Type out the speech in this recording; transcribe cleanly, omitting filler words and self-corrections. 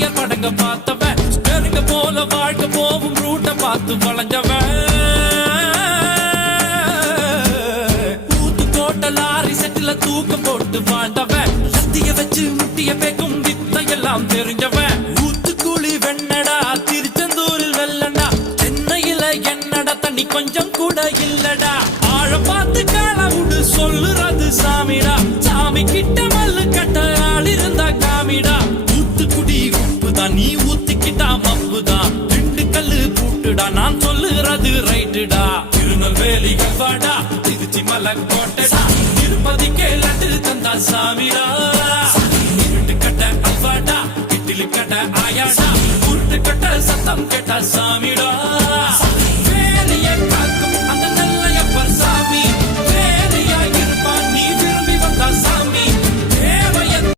வாத்தியார் படங்க பார்த்தவன் ஸ்டேரிங்க போல வாழ்க்கை போகும் ரூட்ட பார்த்து வளைஞ்சவன் ஊத்து கோட்ட லாரி செட்டில தூக்கம் போட்டு வாழ்ந்தவன் சத்திய வச்சு முட்டிய பேக்கும் வித்தையெல்லாம் தெரிஞ்சவன் ஊத்துக்குழி வெண்ணடா திருச்செந்தூரில் வெள்ளடா சென்னையில என்னடா தண்ணி கொஞ்சம் கூட இல்லடா ஆழ பார்த்து காலவுடு சொல்லுறது சாமிடா சாமி கிட்ட மல்லு கட்ட ஆள் இருந்தா காமிடா ஊத்துக்குடி உப்புதான் நீ ஊத்திக்கிட்டா மப்புதான் ரெண்டு கல்லு பூட்டுடா நான் சொல்லுறது ரைட்டுடா திருநெல்வேலி கல்வாடா திருச்சி மலை கோட்டடா திருப்பதிக்கே லட்டு தந்தா சாமிடா இருட்டு கட்ட அல்வாடா இட்லி கட்ட ஆயாடா உருட்டு கட்ட சத்தம் கேட்டா சாமிடா